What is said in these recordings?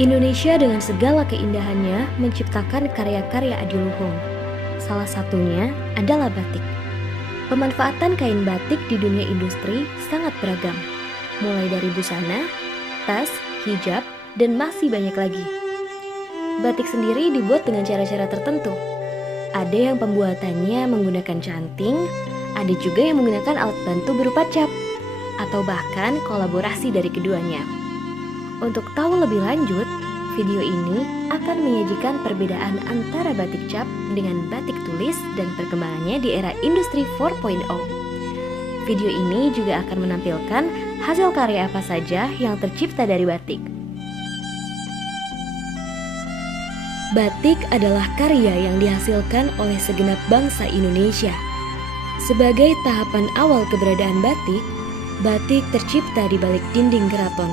Indonesia dengan segala keindahannya menciptakan karya-karya adiluhung. Salah satunya adalah batik. Pemanfaatan kain batik di dunia industri sangat beragam, mulai dari busana, tas, hijab, dan masih banyak lagi. Batik sendiri dibuat dengan cara-cara tertentu. Ada yang pembuatannya menggunakan canting, ada juga yang menggunakan alat bantu berupa cap, atau bahkan kolaborasi dari keduanya. Untuk tahu lebih lanjut, video ini akan menyajikan perbedaan antara batik cap dengan batik tulis dan perkembangannya di era industri 4.0. Video ini juga akan menampilkan hasil karya apa saja yang tercipta dari batik. Batik adalah karya yang dihasilkan oleh segenap bangsa Indonesia. Sebagai tahapan awal keberadaan batik, batik tercipta di balik dinding keraton.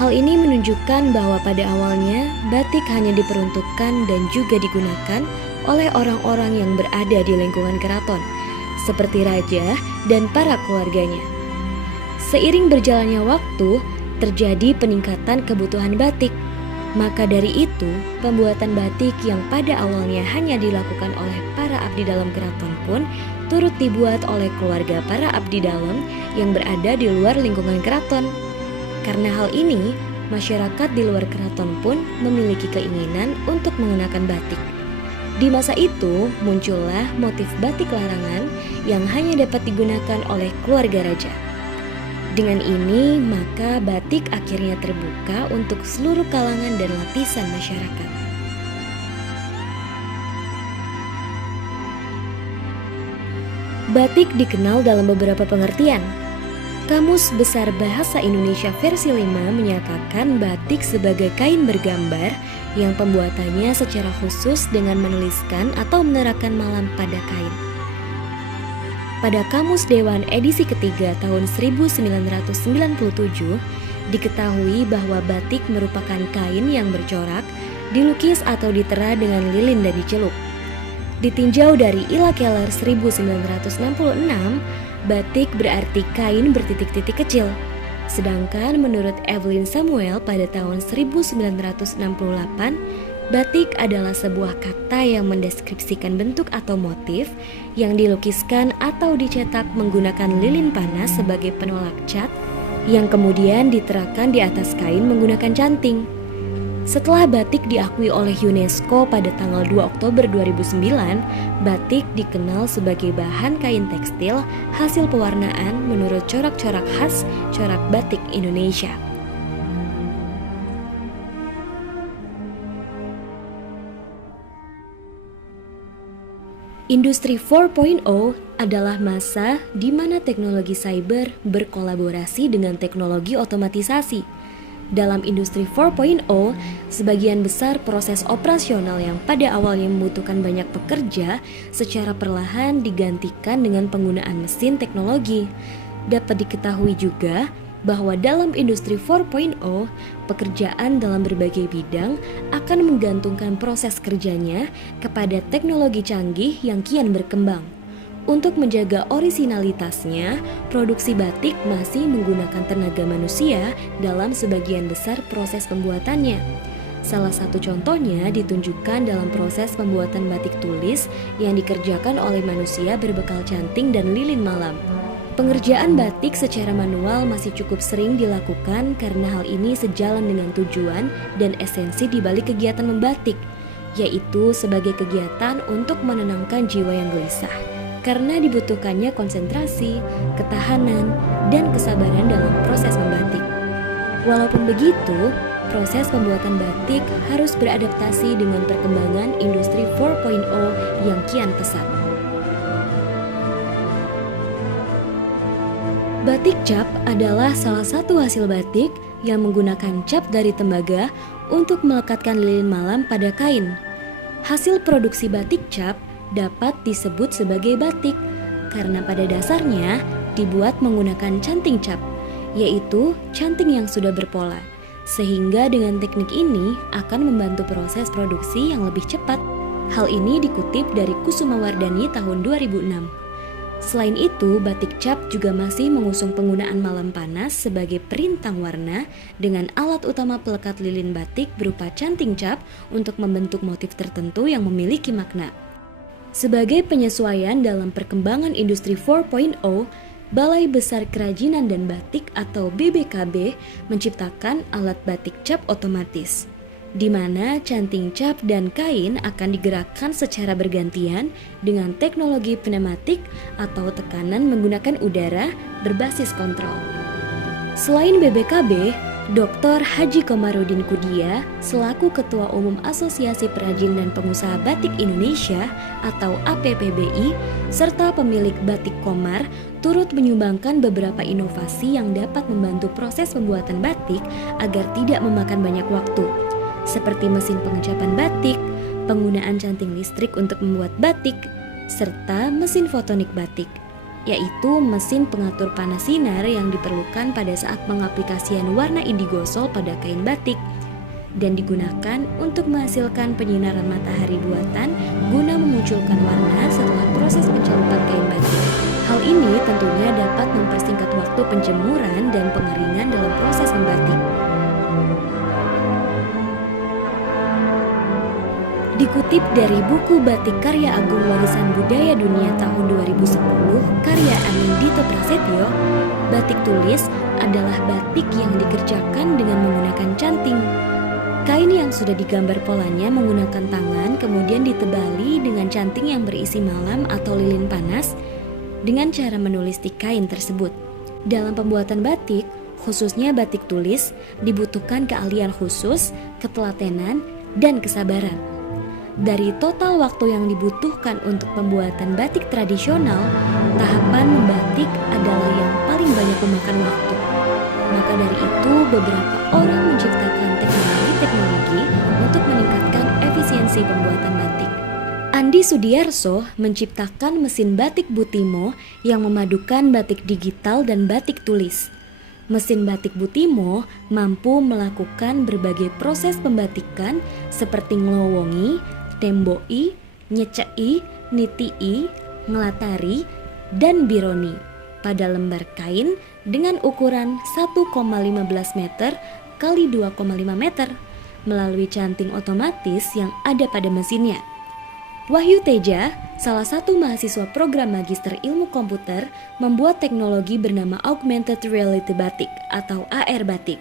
Hal ini menunjukkan bahwa pada awalnya batik hanya diperuntukkan dan juga digunakan oleh orang-orang yang berada di lingkungan keraton, seperti raja dan para keluarganya. Seiring berjalannya waktu, terjadi peningkatan kebutuhan batik. Maka dari itu, pembuatan batik yang pada awalnya hanya dilakukan oleh para abdi dalam keraton pun turut dibuat oleh keluarga para abdi dalam yang berada di luar lingkungan keraton. Karena hal ini, masyarakat di luar keraton pun memiliki keinginan untuk mengenakan batik. Di masa itu, muncullah motif batik larangan yang hanya dapat digunakan oleh keluarga raja. Dengan ini, maka batik akhirnya terbuka untuk seluruh kalangan dan lapisan masyarakat. Batik dikenal dalam beberapa pengertian. Kamus Besar Bahasa Indonesia versi 5 menyatakan batik sebagai kain bergambar yang pembuatannya secara khusus dengan menuliskan atau menerangkan malam pada kain. Pada Kamus Dewan edisi ketiga tahun 1997, diketahui bahwa batik merupakan kain yang bercorak, dilukis atau ditera dengan lilin dan dicelup. Ditinjau dari Ila Keller 1966, batik berarti kain bertitik-titik kecil. Sedangkan menurut Evelyn Samuel pada tahun 1968, batik adalah sebuah kata yang mendeskripsikan bentuk atau motif yang dilukiskan atau dicetak menggunakan lilin panas sebagai penolak cat yang kemudian diterakan di atas kain menggunakan canting. Setelah batik diakui oleh UNESCO pada tanggal 2 Oktober 2009, batik dikenal sebagai bahan kain tekstil hasil pewarnaan menurut corak-corak khas corak batik Indonesia. Industri 4.0 adalah masa di mana teknologi cyber berkolaborasi dengan teknologi otomatisasi. Dalam industri 4.0, sebagian besar proses operasional yang pada awalnya membutuhkan banyak pekerja secara perlahan digantikan dengan penggunaan mesin teknologi. Dapat diketahui juga bahwa dalam industri 4.0, pekerjaan dalam berbagai bidang akan menggantungkan proses kerjanya kepada teknologi canggih yang kian berkembang. Untuk menjaga orisinalitasnya, produksi batik masih menggunakan tenaga manusia dalam sebagian besar proses pembuatannya. Salah satu contohnya ditunjukkan dalam proses pembuatan batik tulis yang dikerjakan oleh manusia berbekal canting dan lilin malam. Pengerjaan batik secara manual masih cukup sering dilakukan karena hal ini sejalan dengan tujuan dan esensi di balik kegiatan membatik, yaitu sebagai kegiatan untuk menenangkan jiwa yang gelisah. Karena dibutuhkannya konsentrasi, ketahanan, dan kesabaran dalam proses membatik. Walaupun begitu, proses pembuatan batik harus beradaptasi dengan perkembangan industri 4.0 yang kian pesat. Batik cap adalah salah satu hasil batik yang menggunakan cap dari tembaga untuk melekatkan lilin malam pada kain. Hasil produksi batik cap dapat disebut sebagai batik karena pada dasarnya dibuat menggunakan canting cap, yaitu canting yang sudah berpola, sehingga dengan teknik ini akan membantu proses produksi yang lebih cepat. Hal ini dikutip dari Kusuma Wardani tahun 2006. Selain itu, batik cap juga masih mengusung penggunaan malam panas sebagai perintang warna dengan alat utama pelekat lilin batik berupa canting cap untuk membentuk motif tertentu yang memiliki makna. Sebagai penyesuaian dalam perkembangan industri 4.0, Balai Besar Kerajinan dan Batik atau BBKB menciptakan alat batik cap otomatis, di mana canting cap dan kain akan digerakkan secara bergantian dengan teknologi pneumatik atau tekanan menggunakan udara berbasis kontrol. Selain BBKB, Dr. Haji Komarudin Kudia selaku Ketua Umum Asosiasi Perajin dan Pengusaha Batik Indonesia atau APPBI serta pemilik Batik Komar turut menyumbangkan beberapa inovasi yang dapat membantu proses pembuatan batik agar tidak memakan banyak waktu, seperti mesin pengecapan batik, penggunaan canting listrik untuk membuat batik, serta mesin fotonik batik, yaitu mesin pengatur panas sinar yang diperlukan pada saat pengaplikasian warna indigosol pada kain batik dan digunakan untuk menghasilkan penyinaran matahari buatan guna memunculkan warna setelah proses pencalupan kain batik. Hal ini tentunya dapat mempersingkat waktu penjemuran dan pengeringan dalam proses membatik. Dikutip dari buku Batik Karya Agung Warisan Budaya Dunia tahun 2010 karya Anindito Prasetyo, batik tulis adalah batik yang dikerjakan dengan menggunakan canting. Kain yang sudah digambar polanya menggunakan tangan kemudian ditebali dengan canting yang berisi malam atau lilin panas dengan cara menulis di kain tersebut. Dalam pembuatan batik, khususnya batik tulis, dibutuhkan keahlian khusus, ketelatenan, dan kesabaran. Dari total waktu yang dibutuhkan untuk pembuatan batik tradisional, tahapan membatik adalah yang paling banyak memakan waktu. Maka dari itu, beberapa orang menciptakan teknologi untuk meningkatkan efisiensi pembuatan batik. Andi Sudiarso menciptakan mesin batik Butimo yang memadukan batik digital dan batik tulis. Mesin batik Butimo mampu melakukan berbagai proses pembatikan seperti ngelowongi, temboi, nyecei, nitii, ngelatari, dan bironi pada lembar kain dengan ukuran 1,15 meter x 2,5 meter melalui canting otomatis yang ada pada mesinnya. Wahyu Teja, salah satu mahasiswa program Magister Ilmu Komputer, membuat teknologi bernama Augmented Reality Batik atau AR Batik.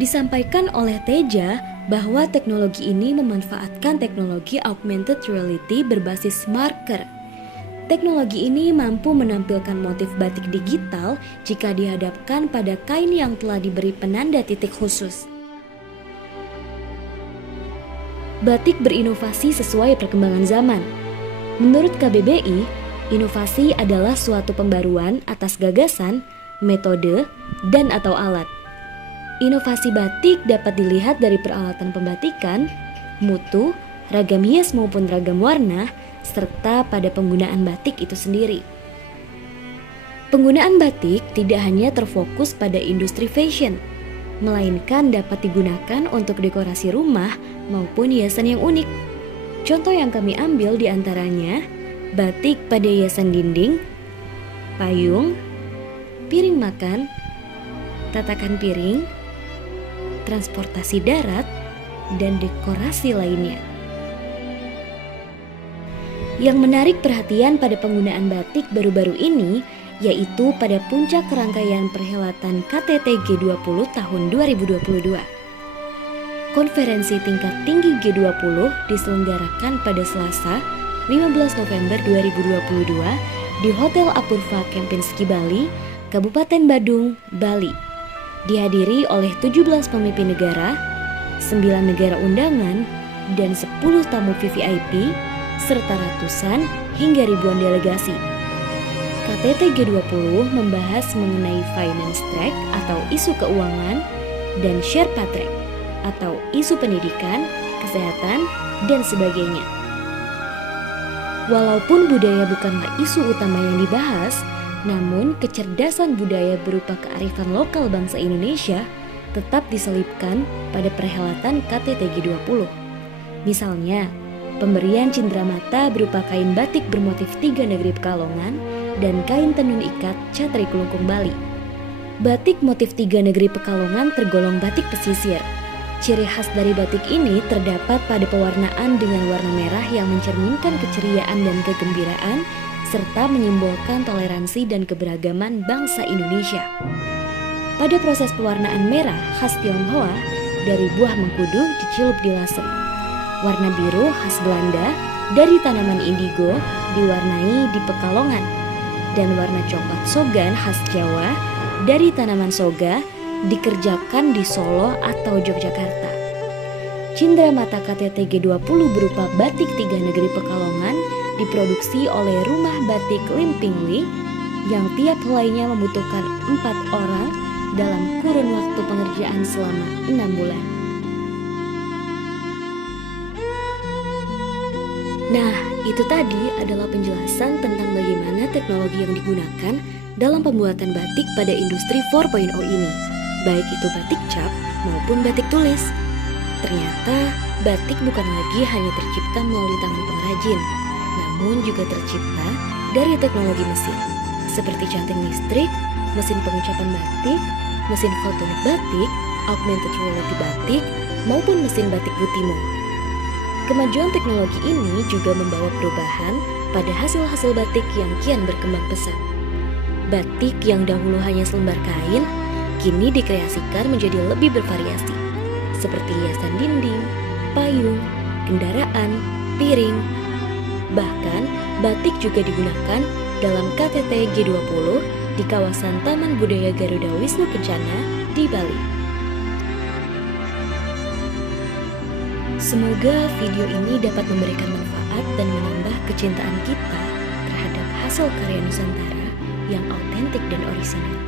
Disampaikan oleh Teja bahwa teknologi ini memanfaatkan teknologi augmented reality berbasis marker. Teknologi ini mampu menampilkan motif batik digital jika dihadapkan pada kain yang telah diberi penanda titik khusus. Batik berinovasi sesuai perkembangan zaman. Menurut KBBI, inovasi adalah suatu pembaruan atas gagasan, metode, dan atau alat. Inovasi batik dapat dilihat dari peralatan pembatikan, mutu, ragam hias maupun ragam warna, serta pada penggunaan batik itu sendiri. Penggunaan batik tidak hanya terfokus pada industri fashion, melainkan dapat digunakan untuk dekorasi rumah maupun hiasan yang unik. Contoh yang kami ambil diantaranya batik pada hiasan dinding, payung, piring makan, tatakan piring, transportasi darat, dan dekorasi lainnya. Yang menarik perhatian pada penggunaan batik baru-baru ini yaitu pada puncak rangkaian perhelatan KTT G20 tahun 2022. Konferensi tingkat tinggi G20 diselenggarakan pada Selasa, 15 November 2022 di Hotel Apurva Kempinski Bali, Kabupaten Badung, Bali. Dihadiri oleh 17 pemimpin negara, 9 negara undangan, dan 10 tamu VVIP, serta ratusan hingga ribuan delegasi. KTT G20 membahas mengenai finance track atau isu keuangan dan Sherpa track atau isu pendidikan, kesehatan, dan sebagainya. Walaupun budaya bukanlah isu utama yang dibahas, namun kecerdasan budaya berupa kearifan lokal bangsa Indonesia tetap diselipkan pada perhelatan KTT G20. Misalnya, pemberian cindramata berupa kain batik bermotif 3 negeri Pekalongan dan kain tenun ikat Catri Kelungkung Bali. Batik motif tiga negeri Pekalongan tergolong batik pesisir. Ciri khas dari batik ini terdapat pada pewarnaan dengan warna merah yang mencerminkan keceriaan dan kegembiraan, serta menyimbolkan toleransi dan keberagaman bangsa Indonesia. Pada proses pewarnaan merah khas Tionghoa, dari buah mengkudu dicelup di lasem. Warna biru khas Belanda, dari tanaman indigo diwarnai di Pekalongan. Dan warna coklat sogan khas Jawa, dari tanaman soga dikerjakan di Solo atau Yogyakarta. Cindramata KTT G20 berupa batik tiga negeri Pekalongan diproduksi oleh Rumah Batik Limpingwi yang tiap helainya membutuhkan 4 orang dalam kurun waktu pengerjaan selama 6 bulan. Nah, itu tadi adalah penjelasan tentang bagaimana teknologi yang digunakan dalam pembuatan batik pada industri 4.0 ini, baik itu batik cap maupun batik tulis. Ternyata batik bukan lagi hanya tercipta melalui tangan pengrajin, namun juga tercipta dari teknologi mesin, seperti canting listrik, mesin pengucapan batik, mesin fotonik batik, augmented reality batik, maupun mesin batik butimo. Kemajuan teknologi ini juga membawa perubahan pada hasil-hasil batik yang kian berkembang pesat. Batik yang dahulu hanya selembar kain, kini dikreasikan menjadi lebih bervariasi, seperti hiasan dinding, payung, kendaraan, piring. Bahkan, batik juga digunakan dalam KTT G20 di kawasan Taman Budaya Garuda Wisnu Kencana di Bali. Semoga video ini dapat memberikan manfaat dan menambah kecintaan kita terhadap hasil karya Nusantara yang autentik dan orisinal.